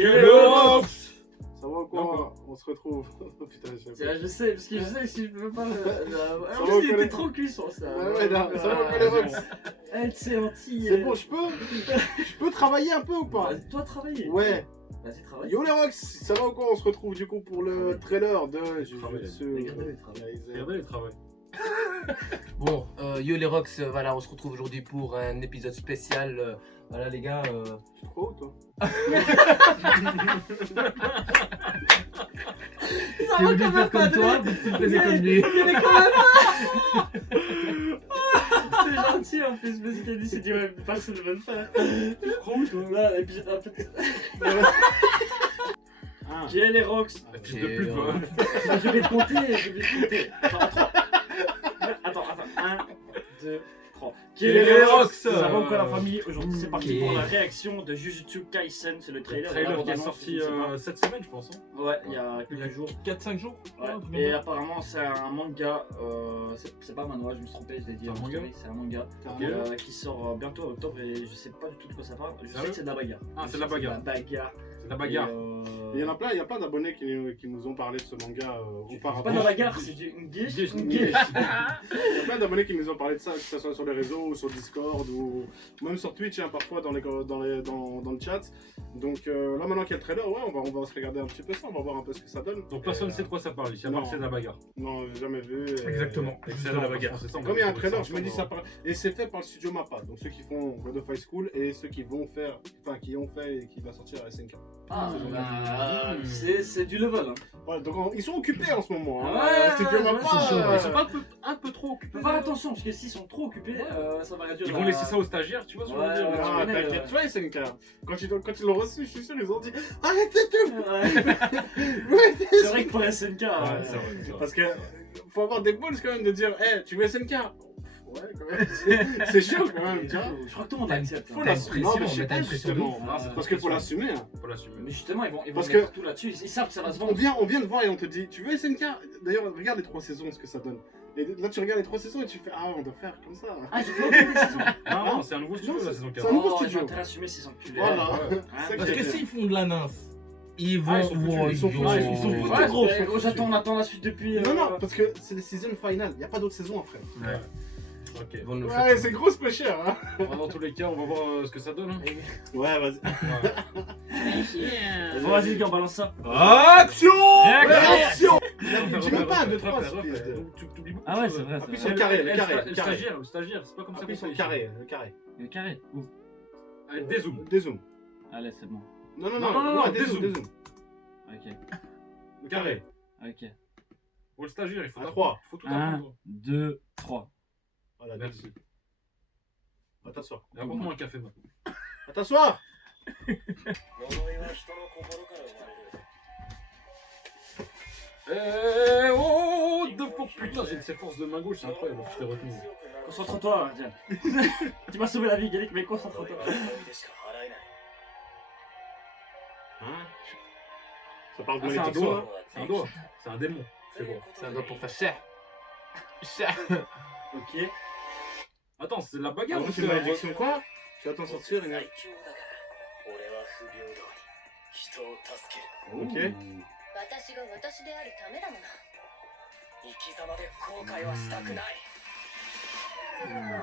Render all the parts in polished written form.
Kélérox. Ça va ou quoi? On se retrouve. Oh putain, Je sais, parce que je sais si je peux pas. En va, plus, il on était trop cuisson ça. Ouais, non, ça va ou Kélérox? Elle, c'est anti. C'est bon, je peux travailler un peu ou pas? Toi, travailler. Ouais. Vas-y, travaille. Yo les Rox, ça va ou quoi? On se retrouve du coup pour le trailer de Jujutsu. Regardez les travaux. Bon, yo les Rox, voilà, on se retrouve aujourd'hui pour un épisode spécial. Voilà les gars. Tu te crois où toi? J'ai voulu faire comme toi, vous te faisiez comme lui. C'est gentil en plus, parce qu'il a dit c'est dit ouais, personne ne veut le faire. Tu te crois où toi? Là, épisode en fait. Kélérox. Fils de pute, quoi. Je vais te compter, Attends. 1, 2, 3. Kélérox. Ça va encore la famille. Aujourd'hui, c'est parti pour la réaction de Jujutsu Kaisen. C'est le trailer. Qui est sorti cette semaine, je pense. Ouais, il y a quelques jours. 4-5 jours. Ouais. Et apparemment, c'est un manga. C'est pas un manhwa, je me suis trompé, je l'ai dit. C'est un manga qui sort bientôt en octobre et je sais pas du tout de quoi ça parle. Je sais que c'est de la bagarre. Ah, c'est de la bagarre. C'est de la bagarre. Il y a plein d'abonnés qui nous ont parlé de ce manga auparavant. C'est pas de la bagarre, c'est du Ngesh. Il y a plein d'abonnés qui nous ont parlé de ça, que ce soit sur les réseaux ou sur Discord ou même sur Twitch, hein, parfois dans le chat. Donc là maintenant qu'il y a le trailer, ouais, on va se regarder un petit peu ça, on va voir un peu ce que ça donne. Donc personne ne sait de quoi ça parle ici, à part c'est de la bagarre. Non, j'ai jamais vu. Exactement. C'est de la bagarre. Comme il y a un trailer, je me dis ça parle. Et c'est fait par le studio Mappa, donc ceux qui font God of High School et ceux qui vont faire, enfin qui ont fait et qui va sortir à SNK. C'est du level. Hein. Ouais, donc ils sont occupés en ce moment. Hein. Ouais, studio Mappa. Ils sont pas un peu trop occupés. Faut faire attention, parce que s'ils sont trop occupés, ça va réduire. Ils vont laisser ça aux stagiaires, tu vois ce que je veux dire? Ah, t'inquiète, tu vois SNK. Quand ils l'ont reçu, je suis sûr, ils ont dit arrêtez tout. C'est vrai que pour SNK. Parce que faut avoir des balls quand même de dire, hey, tu veux SNK? Ouais, quand même, c'est chaud quand même, tu vois. Je crois que tout le monde accepte. Faut l'assumer. Non, mais je sais pas, justement. Parce qu'il faut l'assumer. Mais justement, ils vont parce mettre tout là-dessus. Ils savent que ça va se vendre. On vient de voir et on te dit, tu veux SNK? D'ailleurs, regarde les 3 saisons, ce que ça donne. Et là, tu regardes les 3 saisons et tu fais, ah, on doit faire comme ça. Ah, j'ai fait des saisons. Non, c'est un nouveau studio la saison 4. C'est un nouveau studio. Ils ont intérêt à assumer s'ils sont plus. Voilà. Parce que s'ils font de la nymphe, ils vont. Ils sont gros. On attend la suite depuis. Non, parce que c'est les seasons finales. Il n'y a pas d'autres saisons après. Ouais. Ok. Ouais, c'est gros, c'est pas cher. Hein. Dans tous les cas, on va voir ce que ça donne. Ouais, vas-y. Bon, vas-y, les gars, on balance ça. Action! Réaction! Tu veux pas 2-3 Ah ouais, c'est vrai. Appuie sur le carré, Le stagiaire, c'est pas comme ça. Appuie sur le carré, Le carré. Où? Allez, dézoom. Dézoom. Allez, c'est bon. Non, dézoom. Ok. Le carré. Ok. Pour le stagiaire, il faut 3. Il faut tout 1, apprendre. 2, 3. Voilà, Merci. Va t'asseoir. Apporte-moi un café maintenant. Va t'asseoir! Oh, putain, j'ai de ces forces de main gauche, c'est incroyable, je t'ai retenu. Concentre-toi, tiens. Tu m'as sauvé la vie, Gaelic, mais concentre-toi. Ça parle de C'est un malédiction. doigt, c'est un doigt, c'est un démon. C'est bon. C'est un doigt pour faire cher. Ok. Attends, c'est de la bagarre. C'est une malédiction quoi? Tu vas t'en sortir, regarde. Ok.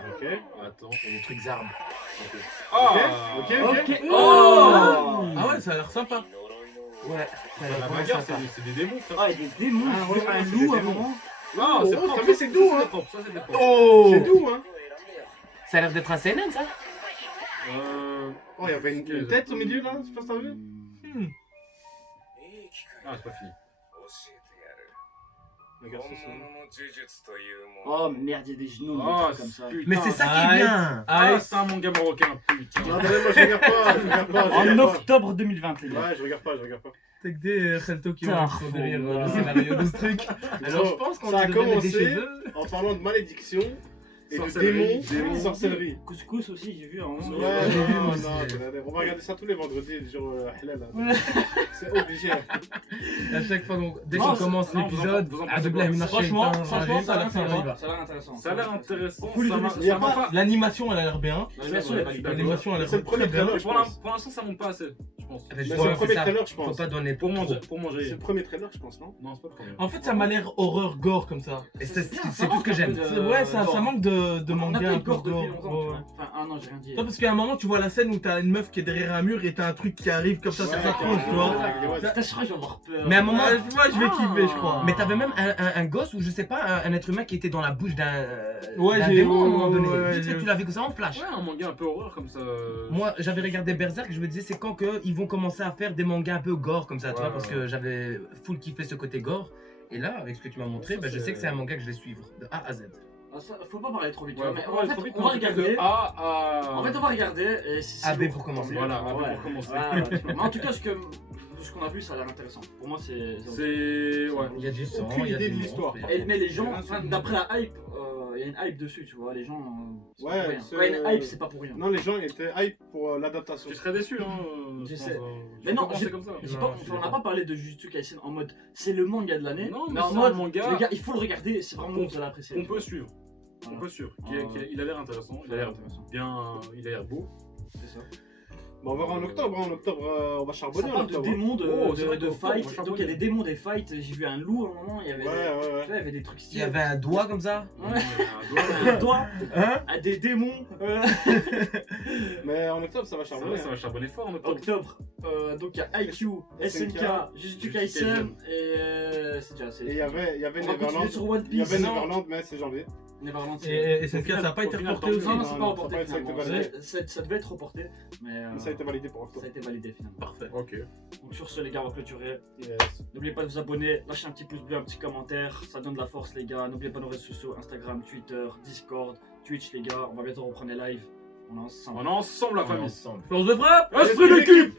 Ok. Attends. Il y a des trucs arbres. Ok. Oh! Ah ouais, ça a l'air sympa. Ouais, La bagarre, c'est des démons, ça. Ah, il y a des démons, Ah, ouais, un c'est loup des à un démons. moment. Non, c'est Oh, propre. t'as vu, c'est doux, hein. Ça, c'est des propres. Oh! C'est doux, hein. Ça a l'air d'être un CNN ça? Oh, il y avait une tête au milieu là, je sais pas si t'as vu. Ah, c'est pas fini. Regarde ça. Oh merde, il y a des genoux, Oh, des trucs comme ça. putain. Mais c'est ça qui est bien! Ah, c'est un manga marocain, putain. Non, attendez, moi je regarde pas. En octobre 2020, les gars. Ouais, je regarde pas. T'as que des Khalto qui Putain, sont derrière fou, le scénario de ce truc. Alors je pense qu'on ça a devrait mettre des commencé cheveux. en parlant de malédiction et de Sorcellerie, démons, sorcellerie. Couscous aussi, j'ai vu un moment. Ouais, j'ai vu, moi non, aussi. on va regarder ça tous les vendredis, le jour halal. Hein. C'est obligé. À chaque fois, donc, dès Non, qu'on c'est- commence non, l'épisode, vous en pensez ah, de quoi? blague, Franchement, ça a l'air ça intéressant. Ça a l'air intéressant. Ça a l'air intéressant. Faut lui donner Il y a ça. pas- L'animation, elle a l'air bien. L'animation, elle est pas du tout. L'animation, elle a l'air C'est le premier très bien. trailer, je Pour pense. l'instant, ça monte pas assez. Je pense. Mais Mais c'est voilà, le premier ça. trailer, je Faut pense. pas donner Pour trop. manger, C'est le premier trailer, je pense, non? Non, c'est pas le premier. En fait, ça m'a l'air horreur gore comme ça. Et c'est bien, c'est tout ce que j'aime. Ouais, ça manque de On a manga pas un eu peu gore depuis gore. longtemps, tu Ouais. vois. Enfin, un an, j'ai rien dit. Toi, parce qu'à un moment, tu vois la scène où t'as une meuf qui est derrière un mur et t'as un truc qui arrive comme ça sur sa tronche, tu vois. Putain, je crois que je vais avoir peur. Mais à un moment, Tu vois, je vais kiffer, je crois. mais t'avais même un gosse ou je sais pas, un être humain qui était dans la bouche d'un Ouais, d'un j'ai- démon à un moment donné. ouais, Vite fait, j'ai- tu l'as vu comme ça en flash. Ouais, un manga un peu horreur comme ça. Moi, j'avais regardé Berserk, je me disais c'est quand qu'ils vont commencer à faire des mangas un peu gore comme ça, tu Ouais, vois, parce ouais. que j'avais full kiffé ce côté gore. Et là, avec ce que tu m'as montré, Ça, bah, je c'est- sais que c'est un manga que je vais suivre de A à Z. Ah, ça, faut pas parler trop vite. tu Ouais, vois, mais faut en pas fait, trop vite, on va mais en tout cas, regarder. de A à. En fait, on va regarder. Et si c'est AB lourd, pour commencer. tant mieux. Voilà, AB Ouais. pour commencer. Ouais, tu vois. Mais en tout cas, ce qu'on a vu, ça a l'air intéressant. Pour moi, c'est. C'est. Ouais. Il y a du sang, Aucune il y a idée du de monstre, l'histoire. il y a- Mais les gens, Rien enfin, sur- d'après la hype, il y a une hype dessus, tu vois. Les gens. c'est Ouais, pas pour rien. c'est- Quand il y a une hype, c'est pas pour rien. Non, les gens étaient hype pour l'adaptation. Tu serais déçu, hein. Je pense, sais. Tu Mais peux non, pas penser j'ai- comme ça. J'ai Non, pas- je suis on n'a d'accord. pas parlé de Jujutsu Kaisen en mode c'est le manga de l'année, Non, mais mais en c'est mode un manga les gars, il faut le regarder, c'est vraiment qu'on- vous allez apprécier. On peut suivre. On Voilà. peut suivre. Ouais. Il a l'air intéressant. Il a l'air bien. Il a l'air beau. C'est ça. Bon, on va voir en octobre. En octobre, on va Ça charbonner en parle de octobre. démons, de, Oh, c'est de, vrai de qu'en octobre, on va fight. charbonner. Donc il y a des démons, des fights. J'ai vu un loup à un moment, il y avait, Ouais, ouais, tu ouais. vois, il y avait des trucs Il stylés. y avait un doigt comme ça. Ouais. Un doigt. Toi, Hein à des démons. Mais en octobre, ça va Ça charbonner. va, ça va charbonner fort en octobre. Octobre. Donc il y a IQ, SNK, Jujutsu Kaisen et c'est déjà assez. Et il y avait On va continuer Neverland. sur One Il y Piece. avait Non. Neverland, mais c'est janvier. Neverland. Et SNK, final- ça n'a pas au été final, reporté tant aussi. mieux. Non, c'est Non, pas non, reporté ça a pas été finalement. validé. Ça devait être reporté, mais Mais ça a été validé pour ça a octobre. été validé finalement. Parfait. Ok. Donc sur ce les gars, on va clôturer. Yes. N'oubliez pas de vous abonner, lâchez un petit pouce bleu, un petit commentaire, ça donne de la force les gars. N'oubliez pas nos réseaux sociaux, Instagram, Twitter, Discord, Twitch les gars. On va bientôt reprendre les lives. On est ensemble. On est ensemble la On est famille. ensemble. Force de frappe. Esprit d'équipe.